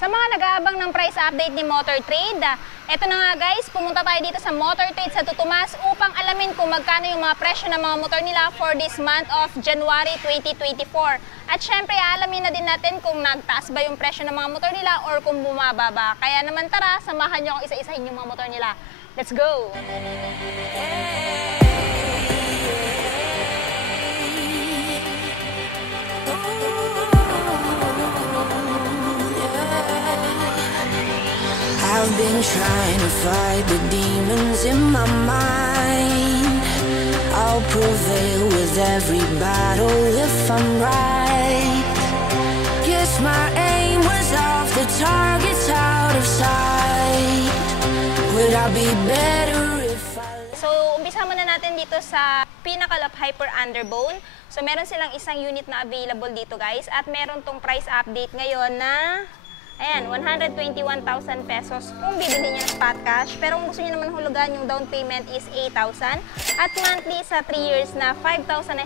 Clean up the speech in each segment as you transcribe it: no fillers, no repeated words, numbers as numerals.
Sa mga nag-aabang ng price update ni Motor Trade, eto na nga guys, pumunta tayo dito sa Motor Trade sa Totomas upang alamin kung magkano yung mga presyo ng mga motor nila for this month of January 2024. At syempre, alamin na din natin kung nagtaas ba yung presyo ng mga motor nila or kung bumababa. Kaya naman tara, samahan nyo akong isa-isahin yung mga motor nila. Let's go! I've been trying to fight the demons in my mind. I'll prevail with every battle if I'm right. Guess my aim was off, the target's out of sight. Would I be better if I... So, umpisa muna natin dito sa Pinnacle of Hyper Underbone. So, meron silang isang unit na available dito guys. At meron tong price update ngayon na... Ayan, 121,000 pesos kung bibili niyo ng spot cash. Pero kung gusto niyo naman hulugan, yung down payment is 8,000. At monthly sa 3 years na 5,953.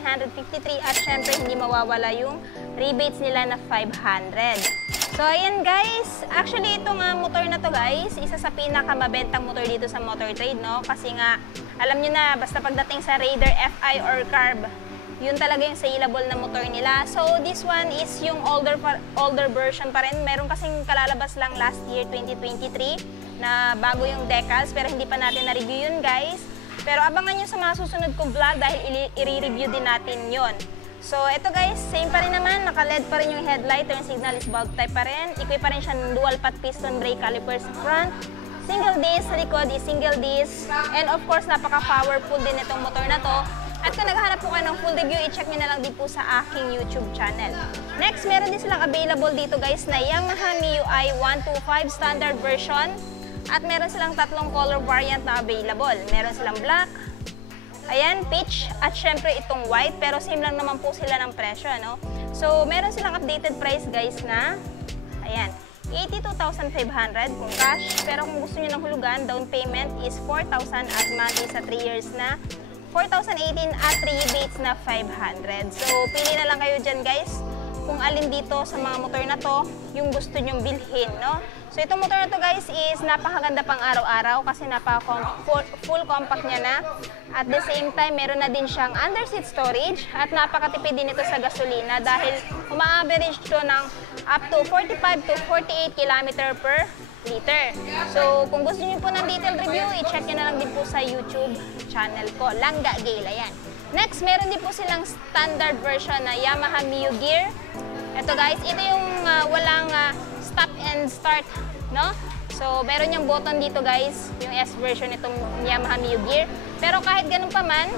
At syempre, hindi mawawala yung rebates nila na 500. So, ayan guys. Actually, itong motor na to guys, isa sa pinakamabentang motor dito sa Motor Trade, no? Kasi nga, alam niyo na, basta pagdating sa Raider FI or Carb, yun talaga yung saleable na motor nila. So, this one is yung older version pa rin. Meron kasing kalalabas lang last year, 2023, na bago yung decals, pero hindi pa natin na-review yun, guys. Pero abangan nyo sa mga susunod kong vlog dahil i-review din natin yun. So, ito guys, same pa rin naman. Naka-LED pa rin yung headlight. Turn signal is bulb type pa rin. Equip pa rin siya ng dual pot piston brake calipers sa front. Single disc, sa likod is single disc. And of course, napaka-powerful din itong motor na to. At kung naghahanap po kayo ng full review, i-check nyo na lang din po sa aking YouTube channel. Next, meron din silang available dito guys na Yamaha MIUI 125 standard version. At meron silang tatlong color variant na available. Meron silang black, ayan, peach, at syempre itong white. Pero same lang naman po sila ng presyo, ano? So, meron silang updated price guys na, ayan, 82,500 kung cash. Pero kung gusto nyo ng hulugan, down payment is 4,000 at monthly sa 3 years na 4,018 at rebates na 500. So, pili na lang kayo dyan guys kung alin dito sa mga motor na to yung gusto nyong bilhin, no? So, itong motor na to guys is napakaganda pang araw-araw kasi full compact niya na. At the same time, meron na din siyang under-seat storage at napakatipid din ito sa gasolina dahil uma-average ito ng up to 45 to 48 km per liter. So, kung gusto niyo po ng detailed review, i-check nyo na lang din po sa YouTube channel ko, Langga Gale. Ayan. Next, meron din po silang standard version na Yamaha Mio Gear. Ito guys, ito yung walang stop and start, no? So, meron yung button dito guys, yung S version itong Yamaha Mio Gear. Pero kahit ganun pa man,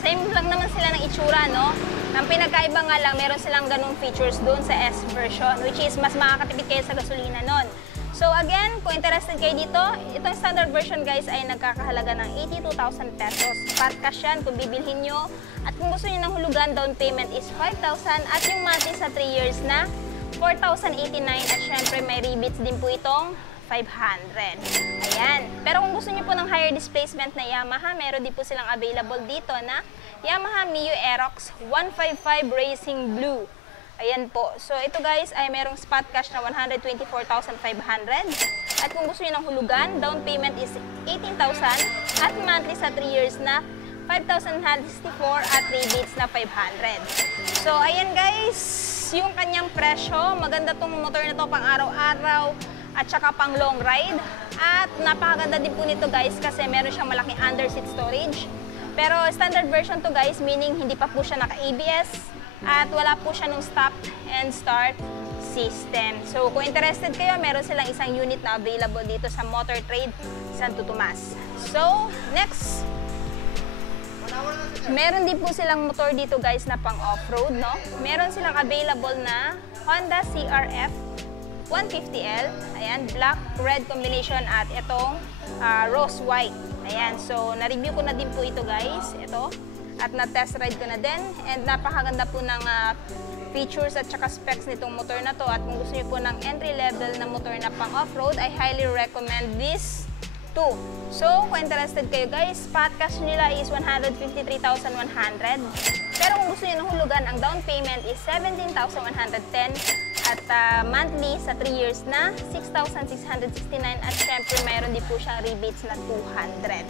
same lang naman sila ng itsura, no? Ang pinagkaiba nga lang, meron silang ganung features doon sa S version, which is mas makakatipid kayo sa gasolina nun. So again, kung interested kayo dito, itong standard version guys ay nagkakahalaga ng 82,000 pesos. Spot cash yan kung bibilhin nyo. At kung gusto nyo ng hulugan, down payment is 5,000 at yung monthly sa 3 years na 4,089 at syempre may rebates din po itong 500. Ayan. Pero kung gusto nyo po ng higher displacement na Yamaha, meron din po silang available dito na Yamaha Mio Aerox 155 Racing Blue. Ayan po. So, ito guys ay merong spot cash na 124,500. At kung gusto niyo ng hulugan, down payment is 18,000 at monthly sa 3 years na 5,164 at rebates na 500. So, ayan guys, yung kanyang presyo. Maganda tong motor na to pang araw-araw at saka pang long ride. At napakaganda din po nito guys kasi meron siyang malaking under-seat storage. Pero standard version to guys, meaning hindi pa po siya naka-ABS. At wala po siya nung stop and start system. So, kung interested kayo, meron silang isang unit na available dito sa Motor Trade Santo Tomas. So, next, meron din po silang motor dito guys na pang off-road, no? Meron silang available na Honda CRF 150L. Ayan, black-red combination at itong rose-white. Ayan, so na-review ko na din po ito guys. Ito. At na-test ride ko na din. And napakaganda po ng features at saka specs nitong motor na to. At kung gusto niyo po ng entry-level na motor na pang off-road, I highly recommend this too. So, kung interested kayo guys, spot cash nila is 153,100. Pero kung gusto niyo ng hulugan, ang down payment is 17,110. At monthly sa 3 years na 6,669 at syempre mayroon din po siyang rebates na 200.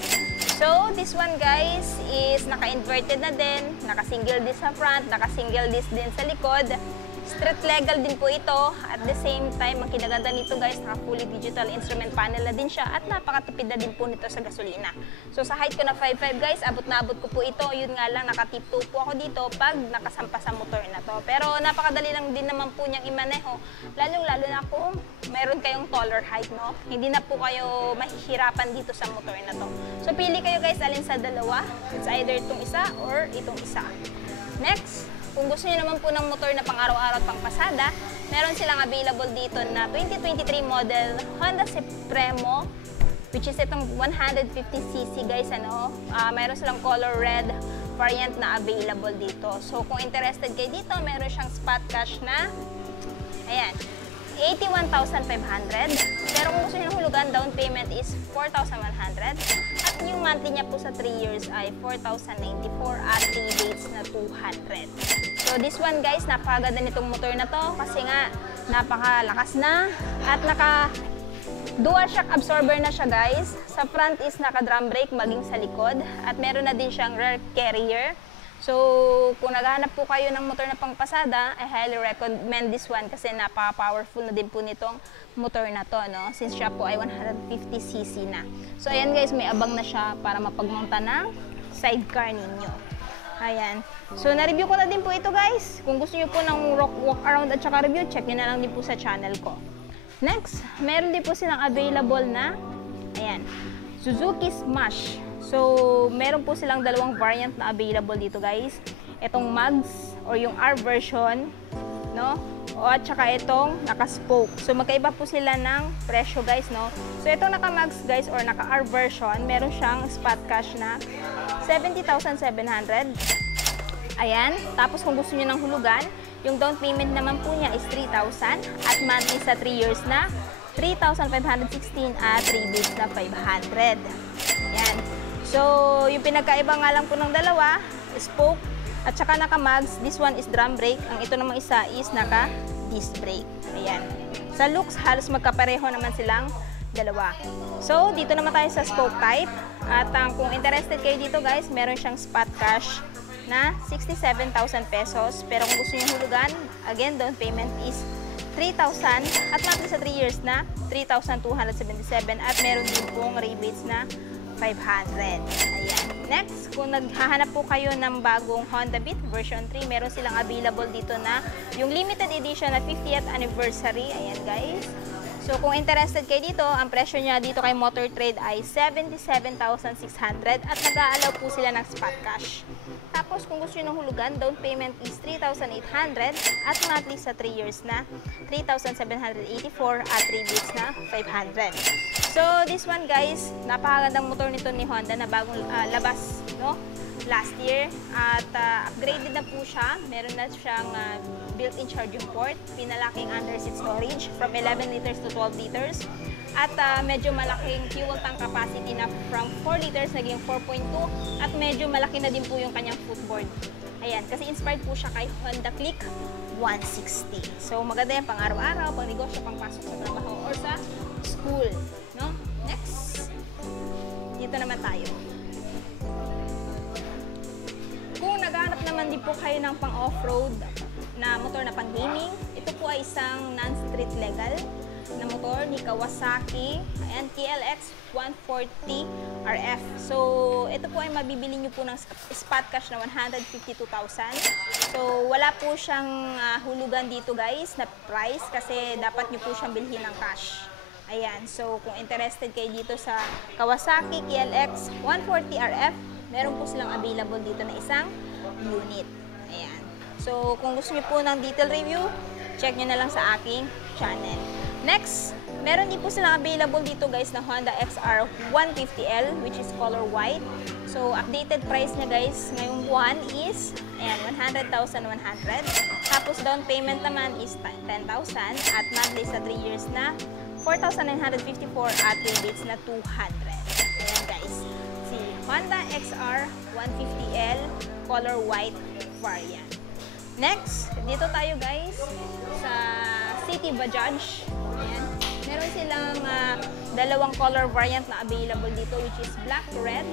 So this one guys is naka-inverted na din, naka-single disc sa front, naka-single disc din sa likod. Street legal din po ito. At the same time, ang kinaganda nito guys, naka-fully digital instrument panel na din siya at napakatipid na din po nito sa gasolina. So sa height ko na 5'5 guys, abot na abot ko po ito. Yun nga lang, naka-tip 2 po ako dito pag nakasampa sa motor na to. Pero napakadali lang din naman po niyang imaneho. Lalong-lalo na kung meron kayong taller height, no? Hindi na po kayo mahihirapan dito sa motor na to. So pili kayo guys, alin sa dalawa. It's either itong isa or itong isa. Next, kung gusto niyo naman po ng motor na pang araw-araw at pang pasada, meron silang available dito na 2023 model Honda Supremo, which is itong 150cc guys, ano. Meron silang color red variant na available dito. So kung interested kayo dito, meron siyang spot cash na, ayan, 81,500. Pero kung gusto niyo ng hulugan, down payment is 4,100. At yung monthly niya po sa 3 years ay 4,094 at rebates na 200. So this one guys, napakaganda nitong motor na to kasi nga napakalakas na at naka dual shock absorber na siya guys. Sa front is naka drum brake maging sa likod at meron na din siyang rear carrier. So, kung naghahanap po kayo ng motor na pangpasada, I highly recommend this one kasi napaka-powerful na din po nitong motor na to, no? Since siya po ay 150cc na. So, ayan guys, may abang na siya para mapagmonta ng sidecar ninyo. Ayan. So, na-review ko na din po ito guys. Kung gusto nyo po ng walk around at saka review, check nyo na lang din po sa channel ko. Next, meron din po silang available na, ayan, Suzuki Smash. So, meron po silang dalawang variant na available dito guys. Itong mags or yung R version, no? O at saka itong naka-spoke. So, magkaiba po sila ng presyo guys, no? So, itong naka-mags guys or naka-R version, meron siyang spot cash na 70,700. Ayan. Tapos, kung gusto niyo ng hulugan, yung down payment naman po niya is 3,000 at monthly sa 3 years na 3,516 at rebates na 500. Ayan. So, yung pinagkaiba nga lang po ng dalawa, spoke at saka naka-mags. This one is drum brake. Ang ito namang isa is naka-disc brake. Ayan. Sa looks, halos magkapareho naman silang dalawa. So, dito naman tayo sa spoke type. At kung interested kayo dito guys, meron siyang spot cash na 67,000 pesos. Pero kung gusto nyo hulugan, again, down payment is 3,000 at monthly sa 3 years na 3,277 at meron din pong rebates na 500. Ayan. Next, kung naghahanap po kayo ng bagong Honda Beat version 3, meron silang available dito na yung limited edition na 50th anniversary. Ayan guys. So kung interested kayo dito, ang presyo niya dito kay Motor Trade ay 77,600 at nag-aalaw po sila ng spot cash. Tapos kung gusto nyo ng hulugan, down payment is 3,800 at monthly sa 3 years na 3,784 at rebates na 500. So this one guys, napakagandang motor nito ni Honda na bagong labas, no? Last year at upgraded na po siya. Meron na siyang built-in charging port, pinalaking under-seat storage from 11 liters to 12 liters at medyo malaking fuel tank capacity na from 4 liters naging 4.2 at medyo malaki na din po yung kanyang footboard. Ayan, kasi inspired po siya kay Honda Click 160. So maganda yan pang araw-araw, pang negosyo, pang pasok sa trabaho or sa school, no? Next, dito naman tayo. Kung naghahanap naman din po kayo ng pang off-road na motor na pang gaming, ito po ay isang non-street legal na motor ni Kawasaki TLX 140 RF. So, ito po ay mabibili nyo po ng spot cash na 152,000. So, wala po siyang hulugan dito guys na price kasi dapat nyo po siyang bilhin ng cash. Ayan. So, kung interested kayo dito sa Kawasaki TLX 140 RF, meron po silang available dito na isang unit. Ayan. So, kung gusto niyo po ng detail review, check nyo na lang sa aking channel. Next, meron din po silang available dito guys na Honda XR 150L which is color white. So, updated price niya guys ngayong buwan is ayan, 100,100. Tapos, down payment naman is 10,000 at monthly sa 3 years na 4,954 at rebates na 200. Ayan guys. Honda XR 150L color white variant. Next, dito tayo guys sa City Bajaj. Ayan. Meron silang dalawang color variant na available dito, which is black-red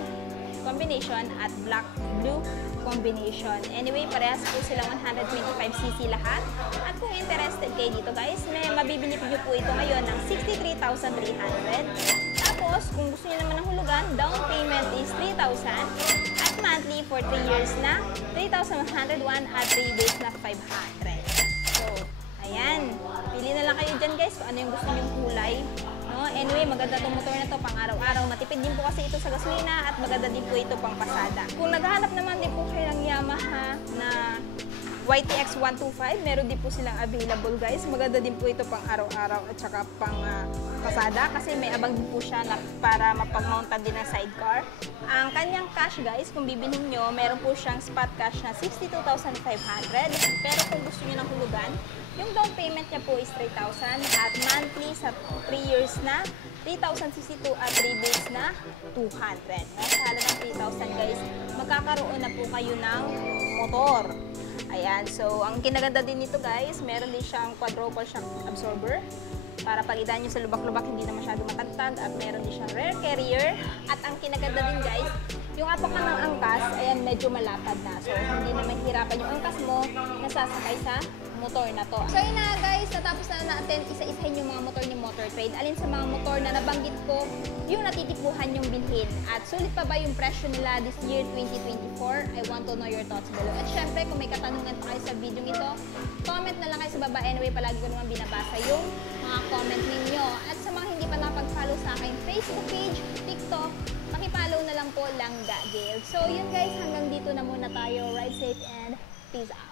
combination at black-blue combination. Anyway, parehas po silang 125cc lahat. At kung interested kayo dito guys, may mabibili nyo po ito ngayon ng 63,300. Tapos, kung gusto nyo naman ng hulugan, down payment is 3,000 at monthly for 3 years na 3,101 at rebates na 500. So, ayan. Pili na lang kayo dyan guys kung ano yung gusto nyong kulay. No? Anyway, maganda itong motor na to pang araw-araw. Matipid din po kasi ito sa gasolina at maganda din po ito pang pasada. Kung naghahanap naman din po kayo ng Yamaha na YTX 125, meron din po silang available guys. Maganda din po ito pang araw-araw at saka pang pasada kasi may abang din po siya na para mapag-mountan din ng sidecar. Ang kanyang cash guys, kung bibilhin nyo, meron po siyang spot cash na 62,500. Pero kung gusto nyo ng hulugan, yung down payment niya po is 3,000 at monthly sa 3 years na 3,062 at rebates na 200. Sa halagang 3,000 guys, magkakaroon na po kayo ng motor. Ayan, so ang kinaganda din nito guys, meron din siyang quadruple shock absorber para pag idaan nyo sa lubak-lubak hindi na masyado matagtag at meron din siyang rear carrier. At ang kinaganda din guys, yung apakan ng angkas, ayan medyo malapad na. So hindi na mahirapan yung angkas mo nasasakay sa motor na to. So yun na guys, natapos na natin isa-isahin yung mga motor ni Motor Trade. Alin sa mga motor na nabanggit ko, yung natitipuhan yung bilhin. At sulit pa ba yung presyo nila this year 2024? I want to know your thoughts below. At syempre, kung may katanungan pa kayo sa video ito, comment na lang kayo sa baba. Anyway, palagi ko naman binabasa yung mga comment ninyo. At sa mga hindi pa nakapag-follow sa aking Facebook page, TikTok, pakipollow na lang po Langga Gale. So yun guys, hanggang dito na muna tayo. Ride safe and peace out.